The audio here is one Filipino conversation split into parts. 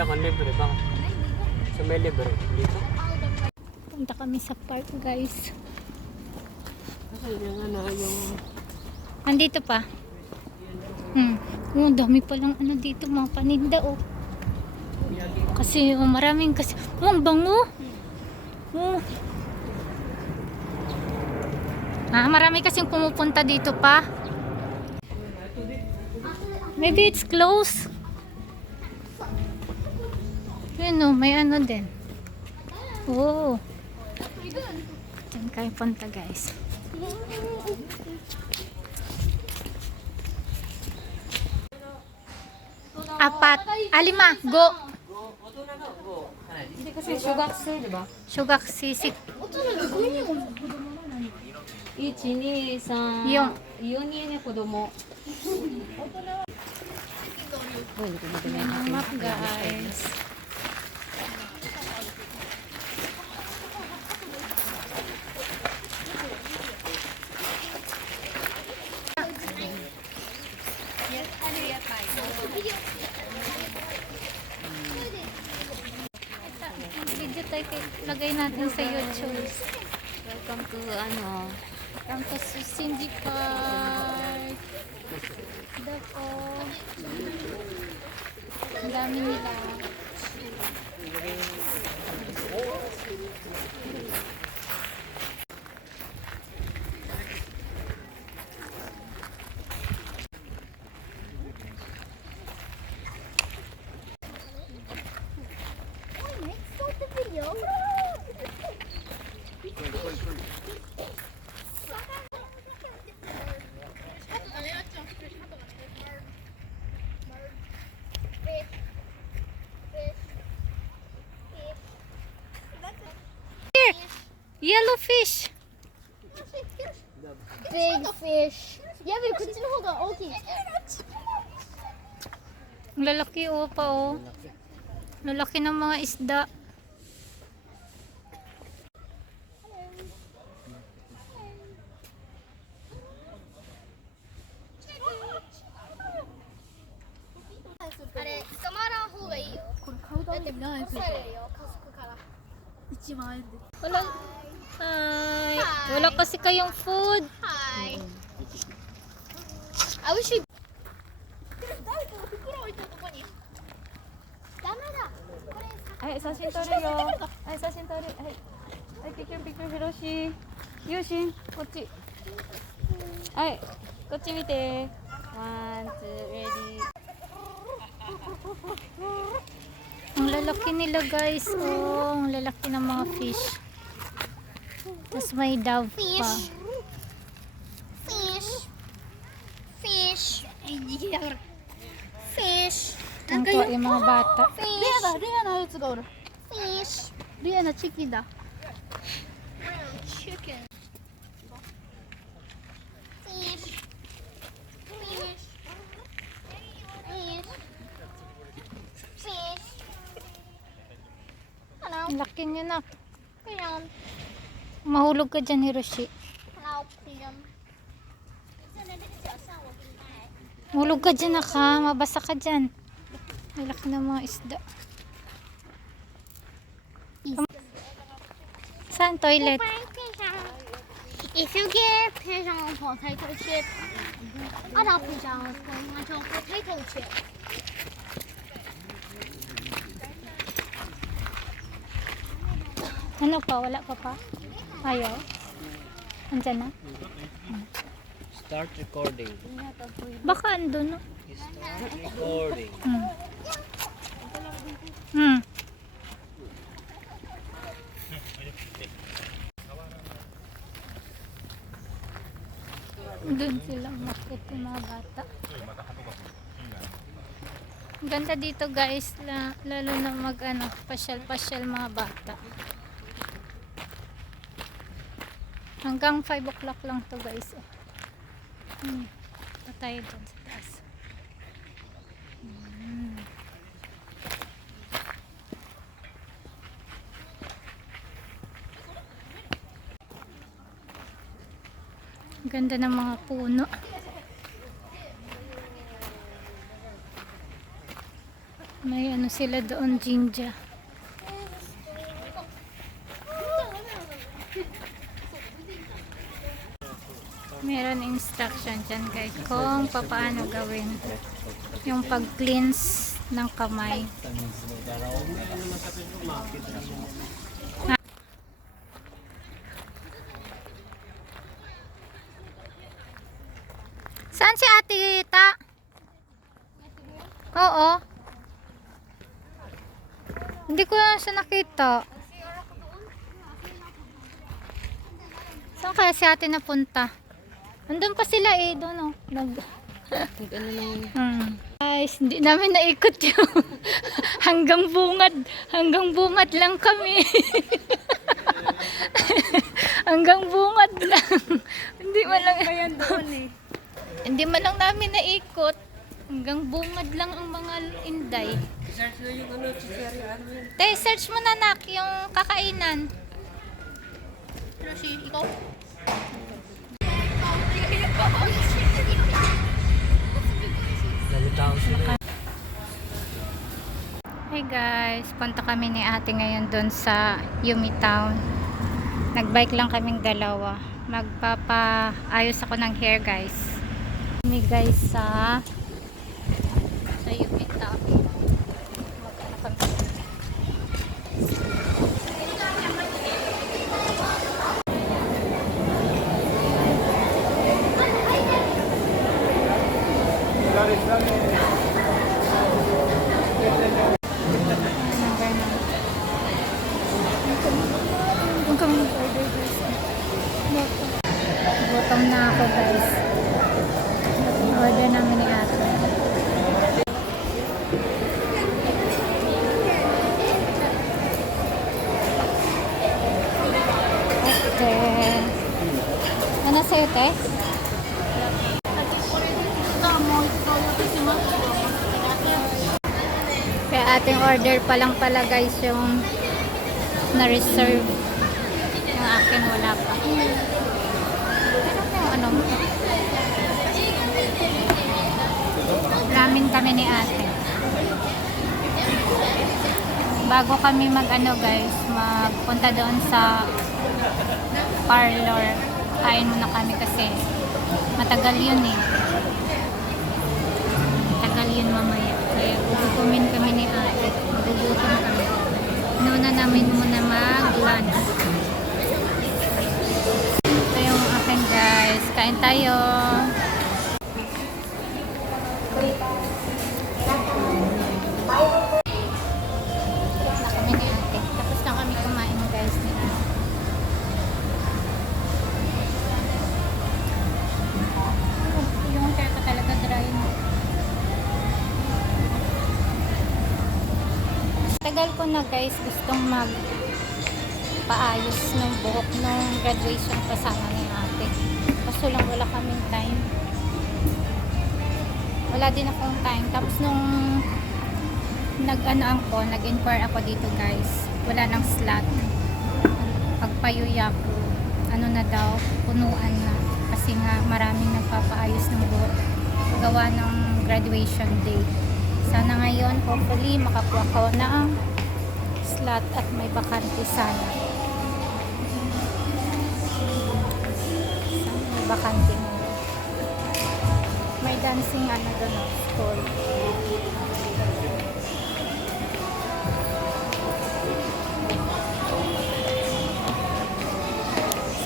Mamaya kung libre ba? So may libre dito. Punta kami sa park, guys. Kasi yung ano, yung... Andito pa. Oh, dami palang ano dito, mga paninda, oh. Kasi, oh, maraming kasi. Oh, ang bango. Oh. Marami kasing pumupunta dito pa. Maybe it's closed. Yun, oh, may ano din. Oh. Diyan kayo punta, guys. Apat. Alima, go. Hindi kasi shugakse, di ba? Shugak sisik. 1、2、3、4 4人ね、子供。Map, guys. Video tayo, lagay natin sa YouTube. Welcome to, ano, Ang Cindy Park. Dako. Ang dami nila. Here, yellow fish. Big fish. Yeah, but こっちの方が大きい。 Ang lalaki, oh, pa, oh. Lalaki ng mga isda. Wala. Hi. Wala kasi kayong food. Hi. I wish you. ダメだ。これはい、写真撮るよ。はい、写真撮る。はい。はい、ピクピクひろし。ゆうしん、こっち。はい、こっち見て。ワン、ツー、レディー。 Ang lalaki nila, guys. Oh, ang lalaki ng mga fish. Tapos may dove pa. fish. Fish. Fish. Fish. Ang tuwa yung mga bata. Fish. レアなやつがおる。 Fish. レアなチキンだ。 Chicken. Fish. Fish. Fish. Fish. Ano? Ang laki niya na. Ayan. Mahulog ka dyan, Hiroshi. Hello, ayan. Mahulog ka dyan, naka. Mabasa ka dyan. Ang laki ng mga isda. Saan toilet? If you get pigeon potato chip, other pigeons want potato chip. Ano pa? Wala ka pa? Ayaw? Andyan na? Start recording. Baka andun, no? Start recording. Doon sila umakit yung mga bata. Ang ganda dito, guys, lalo na mag pasyal-pasyal mga bata. Hanggang 5 o'clock lang to, guys. Ito tayo dyan sa taas. Ganda ng mga puno. May ano sila doon, Jinja. Meron instruction dyan guys kung paano gawin yung pag-cleanse ng kamay. Saan si Ate Ta? Oo. Hindi ko na siya nakita. Saan kaya si Ate napunta? Andun pa sila eh, doon oh. Guys, hindi namin naikot yung hanggang bungad lang kami. Hanggang bungad lang. Hindi man lang Hindi man lang namin naikot. Hanggang bungad lang ang mga inday. Search na yung ano, chicheri, ano yun? Te, search mo na nak yung kakainan. Hiroshi, ikaw? Nalitaw sila. Hey guys, punta kami ni ate ngayon doon sa Yumi Town. Nagbike lang kaming dalawa. Magpapaayos ako ng hair guys. Kami guys sa Yumi Town. Magkano kami. Gutom na ako guys. Order namin ni ate. Okay. Ano sa'yo te? Kaya ating order pa lang pala guys yung na-reserve. Yung akin wala pa. Pero yung ano mo? Ramen kami ni ate. Bago kami mag-ano guys, magpunta doon sa parlor. Kain muna kami kasi matagal yun eh. Matagal yun mamaya. Kaya gugutumin kami ni ate. Magugutom kami. Inuna namin muna mag-lunch. Ito yung akin guys. Kain tayo. Na kami ni ate. Tapos na kami kumain guys ni ate. Yung hair ko talaga dry na. Tagal ko na guys gustong magpaayos ng buhok nung graduation kasama ni ate. Kaso lang wala kaming time. Wala din akong time. Tapos nung nag-inquire ako dito guys, wala nang slot. Pagpayuya ko, ano na daw, punuan na. Kasi nga maraming nagpapaayos ng buhok. Gawa ng graduation day. Sana ngayon, hopefully, makakuha ko ng slot at may bakante sana. Sana may bakante ngayon. May dancing ano doon, school.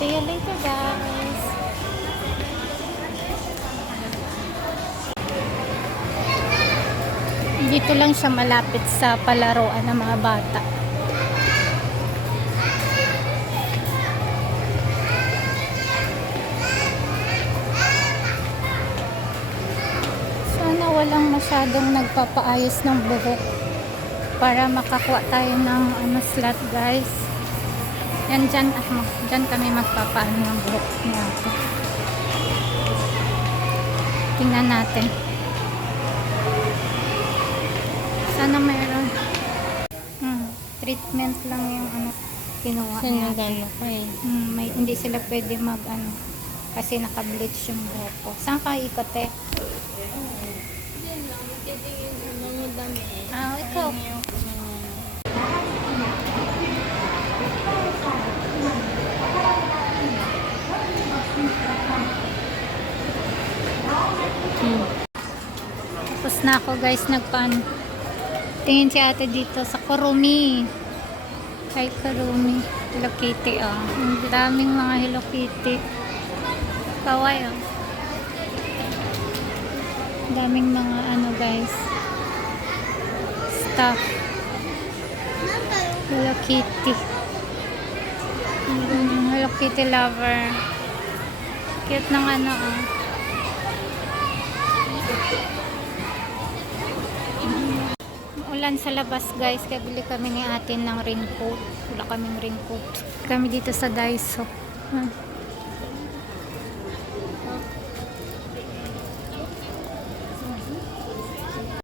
See you later guys. Dito lang siya malapit sa palaruan ng mga bata. Sana walang masyadong nagpapaayos ng buhok para makakuha tayo ng slot guys. Yan dyan kami magpapaano ng buhok niya. Tingnan natin. Sana mayroon. Treatment lang yung kinuha niya. Hindi sila pwede kasi naka-bleach yung buhok ko. Saan ka ikot eh? Ah, ikaw. Tapos na ako guys, tingin si ate dito sa Kurumi. Hi Kurumi. Hello Kitty, oh. Ang daming mga Hello Kitty. Kawaii, oh. Ang daming mga ano guys. Stuff. Hello Kitty. Hello Kitty lover. Cute ng ano, oh. Ulan sa labas guys, kaya bili kami ni ate ng raincoat. Wala kaming raincoat. Kami dito sa Daiso.